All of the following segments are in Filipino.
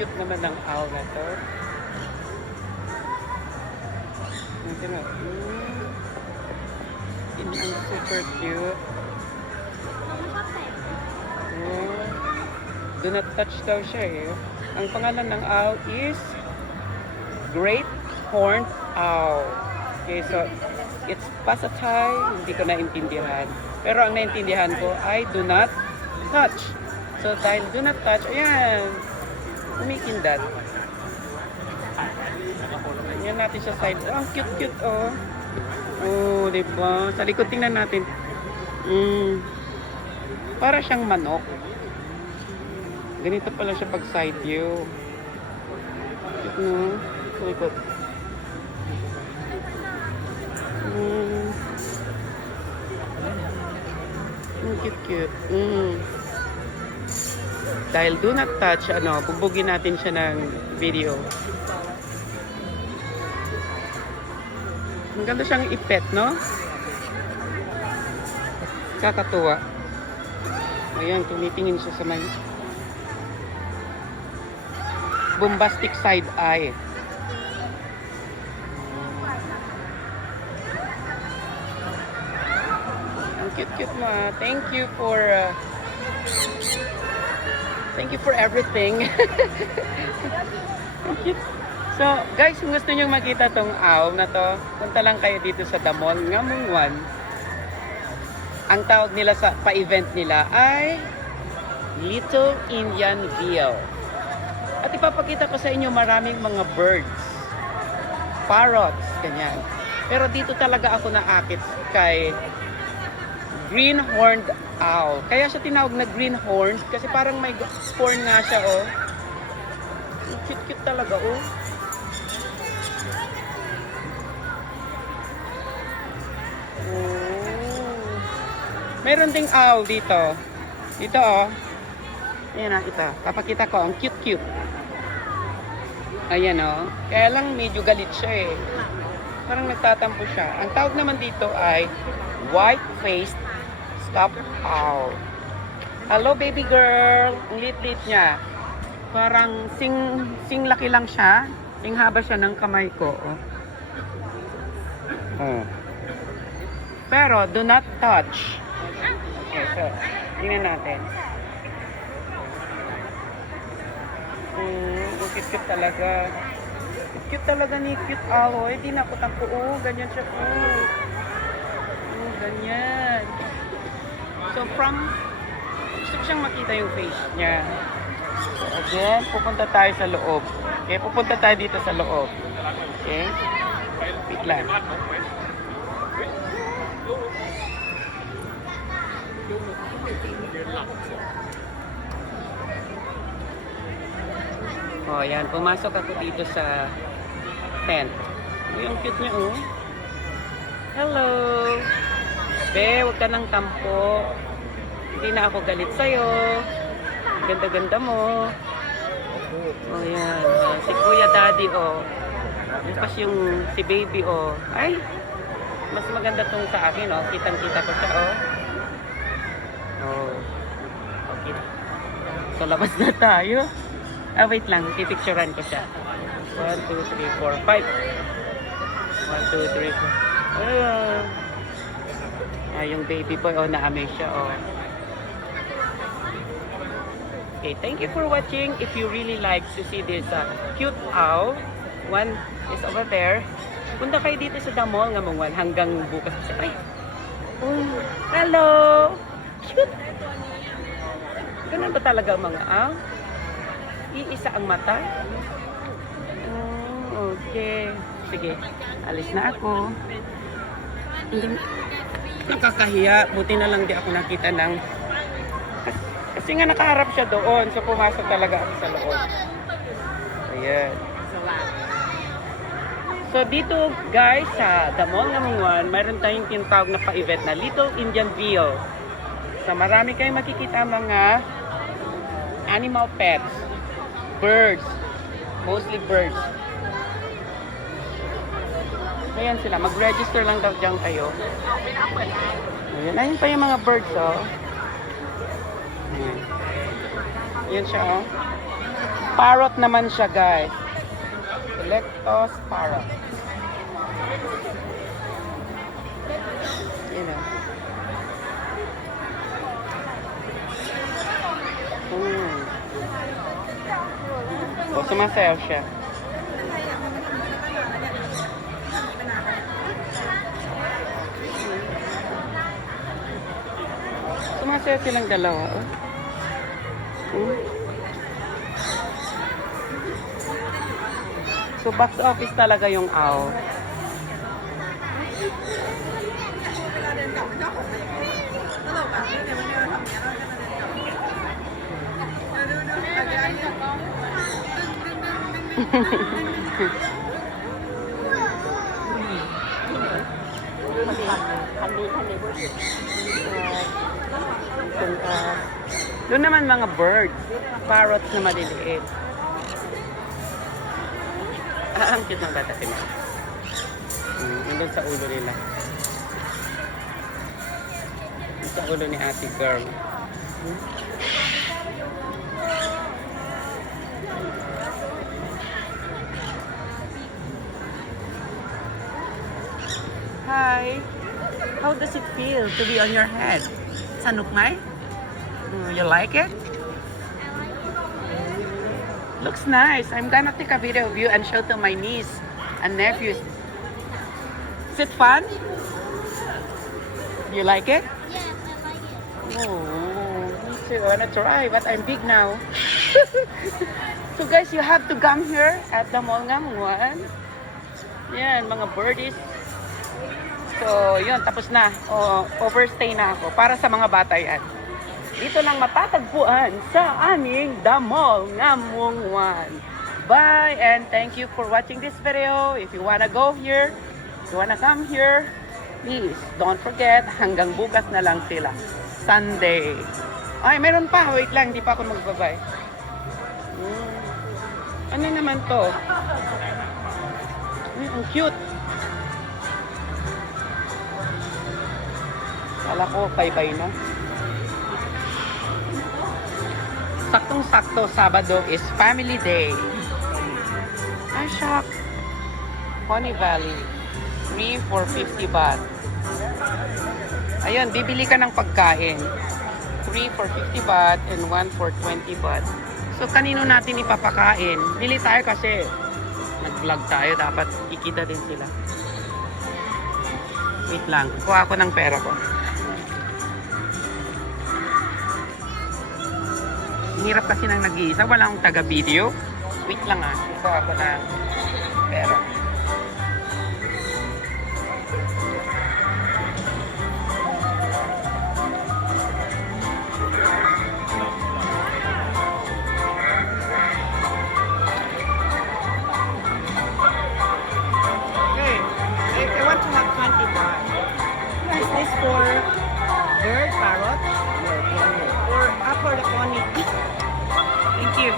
cute naman ng owl na to. Ang super cute. Do not touch daw siya eh. Ang pangalan ng owl is Great Horned Owl. Okay, so it's Pasatay, hindi ko naintindihan. Pero ang naintindihan ko ay do not touch. So dahil do not touch, ayan, umikindat. Ayan natin sa side. Oh, ang cute-cute oh. Oh, diba? Sa likod tingnan natin. Para siyang manok. Ganito pala siya pag side view. Cute no? Sa likod. Cute. Dahil do not touch, bubugin natin siya ng video. Ang ganda siyang ipet, no? Kakatuwa. Ayan, tumitingin siya sa may bombastic side eye. Ang cute mo. Thank you for everything. Ang cute. So, guys, kung gusto nyo makita tong owl na to, punta lang kayo dito sa The Mall, Ngamungwan. Ang tawag nila sa pa-event nila ay Little Indian View. At ipapakita ko sa inyo maraming mga birds, parrots, ganyan. Pero dito talaga ako naakit kay green-horned owl. Kaya siya tinawag na green-horned kasi parang may horn nga siya, oh. Cute-cute talaga, oh. Meron ding owl dito. Dito, oh. Ayan na, ito. Papakita ko, ang cute-cute. Ayan, oh. Kaya lang medyo galit siya, eh. Parang nagtatampo siya. Ang tawag naman dito ay white-faced stuffed owl. Hello, baby girl. Ang lit-lit niya. Parang sing laki lang siya. Sing haba siya ng kamay ko, oh. Oh. Pero, do not touch. Okay, so, tingnan natin. Cute talaga. Cute talaga ni cute owl. Hindi na ako tampo. Oh, ganyan siya. Oh, ganyan. So, gusto ko siyang makita yung face niya. So, again, pupunta tayo sa loob. Okay, pupunta tayo dito sa loob. Okay? Wait lang. Oh, yan. Pumasok ako dito sa tent. Yung cute niya, oh. Hello! Be, huwag ka nang tampo. Hindi na ako galit sa'yo. Ganda-ganda mo. Oh, yan. Si Kuya Daddy, oh. Tapos yung si Baby, oh. Ay! Mas maganda tong sa akin, oh. Kitang-kita ko siya, oh. Oh. Okay. So, labas na tayo. Ah, wait lang. Pipicturean ko siya. 1, 2, 3, 4, 5. 1, 2, 3, 4. Yung baby boy, oh, na-amaze siya, oh. Okay, thank you for watching. If you really like to see this cute owl, one is over there. Punta kayo dito sa The Mall, Ngamungwan, hanggang bukas. Ay! Oh, hello! Cute! Ganun ba talaga ang mga owl? Iisa ang mata. Oh, okay. Sige, alis na ako. Nakakahiya. Buti na lang di ako nakita ng... Kasi nga nakaharap siya doon. So pumasok talaga ako sa loob. Ayan. So dito guys, sa The Mall Ngamungwan, mayroon tayong tinatawag na pa-event na Little Indian View. So marami kayong makikita mga animal pets. Birds. Mostly birds. Ayan sila. Mag-register lang daw dyan kayo. Ayan. Ayun pa yung mga birds, oh. Ayan. Ayan siya, oh. Parrot naman siya, guys. Selectos parrot. You know. O, sumasayaw siya. Sumasayaw silang dalawa. Oh. So, box office talaga yung owl. Doon naman mga birds. Parrots na maliliit. Ang cute ng bata si Mel. Doon sa ulo nila. Sa ulo ni ate girl. Hi! How does it feel to be on your head? Sanukmay? You like it? Looks nice. I'm gonna take a video of you and show to my niece and nephews. Is it fun? You like it? Yes, I like it. Oh, me too. I wanna try, but I'm big now. So guys, you have to come here at the Mall Ngamunguan. Yan, mga birdies. So, yun, tapos na. Overstay na ako. Para sa mga bata yan. Dito lang matatagpuan sa aming The Mall Ngamunguan. Bye, and thank you for watching this video. If you wanna go here, if you wanna come here, please don't forget, hanggang bukas na lang sila. Sunday. Ay, meron pa. Wait lang, di pa ako magbabay. Ano naman to? Ang cute. Kala ko, bye-bye na. Saktong-sakto, Sabado is family day. Ay, shock. Pony Valley. 3 for 50 baht. Ayun, bibili ka ng pagkain. 3 for 50 baht and 1 for 20 baht. So, kanino natin ipapakain? Bili tayo kasi nag-vlog tayo. Dapat ikita din sila. Wait lang. Kuha ako ng pera ko. Hirap kasi nang nag-iisa. Wala akong taga-video. Wait lang ah. Kuha ako ng pera. I want to have 20 baht. Is this for bird, parrot? Or for the pony? Thank you.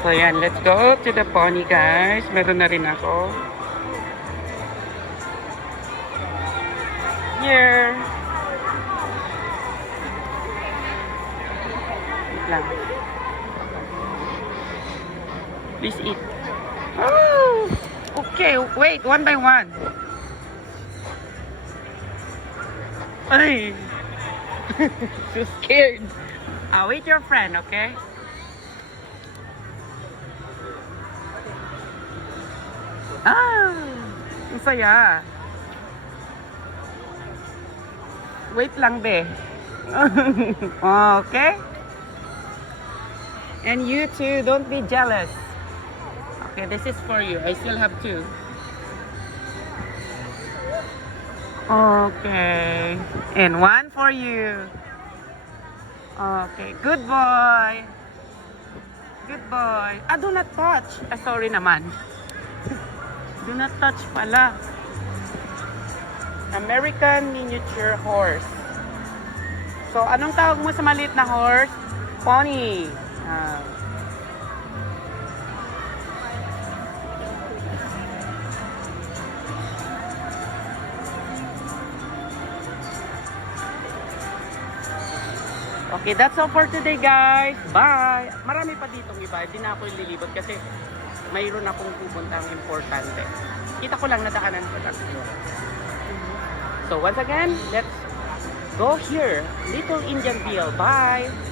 So yan, let's go to the pony guys. Meron na rin ako. Here. Wait lang. Please eat. Oh, okay, wait, one by one. Ay. So scared. Wait your friend, okay? Ang saya. Wait lang, be. Okay? And you too, don't be jealous. Okay, this is for you. I still have 2. Okay. And 1 for you. Okay, good boy. Good boy. Do not touch. Sorry naman. Do not touch pala. American miniature horse. So, anong tawag mo sa maliit na horse? Pony. Okay, that's all for today, guys. Bye! Marami pa ditong iba. Hindi na ako lilibot kasi mayroon akong pupuntang importante. Kita ko lang, nadaanan ko lang. So, once again, let's go here. Little Indian Ville. Bye!